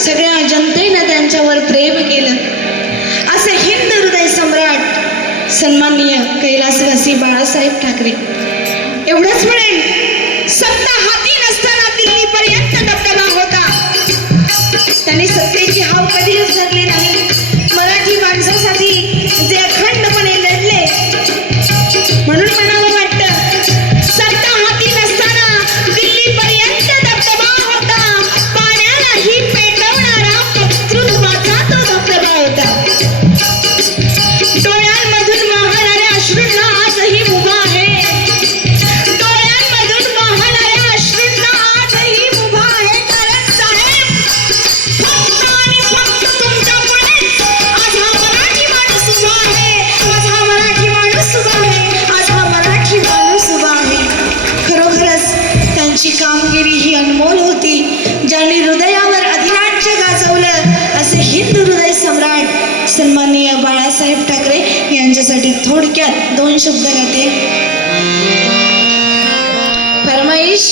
सगळ्या जनतेनं त्यांच्यावर प्रेम केलं. असे हिंद हृदय सम्राट सन्माननीय कैलासवासी बाळासाहेब ठाकरे. एवढंच म्हणेन, सत्ता हाती नसताना दिल्लीपर्यंत दबदबा होता. त्यांनी सत्तेची हाव कधीच धरली नाही. मराठी माणसासाठी जे अखंडपणे लढले, म्हणून म्हणावं वाटतं, सत्ता हाती नसताना दिल्लीपर्यंत दबदबा होता. पाण्यालाही पेटवणारा वक्तृत्वाचा तो दबदबा होता. डोळ्यांमधून वाहणाऱ्या अश्रूंना आजही मुभा आहे. डोळ्यांमधून वाहणाऱ्या अश्रूंना आजही मुभा आहे. कारण साहेब, फक्त आणि फक्त तुमच्यामुळेच आज हा मराठी माणूस उभा आहे. आज हा मराठी माणूस उभा आहे. आज हा मराठी माणूस उभा आहे. खरोखरच त्यांची कामगिरी ही अनमोल होती. ज्यांनी हृदयावर अधिराज्य गाजवलं असे हिंद हृदय सम्राट सन्माननीय बाळासाहेब ठाकरे यांच्यासाठी थोडक्यात 2 शब्द गाते. फरमाईश.